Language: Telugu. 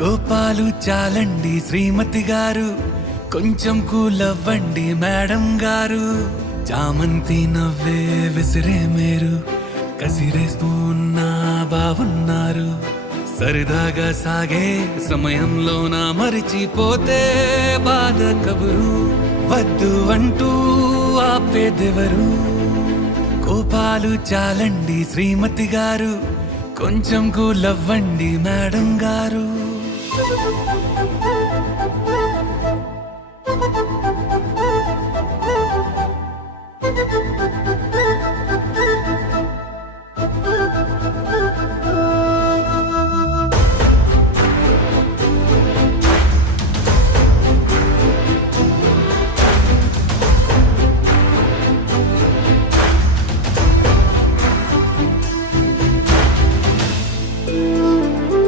కోపాలు చాలండి శ్రీమతి గారు, కొంచెం కూలవ్వండి మేడం గారు. చామంతి నవ్వే విసిరే మేరు, కసిరేస్తూ ఉన్నా బావున్నారు. సరదాగా సాగే సమయంలోన మరిచిపోతే బాధ కబురు. వద్దు అంటూ ఆపేదెవరు? కోపాలు చాలండి శ్రీమతి గారు, కొంచెం కూలవ్వండి మేడం గారు.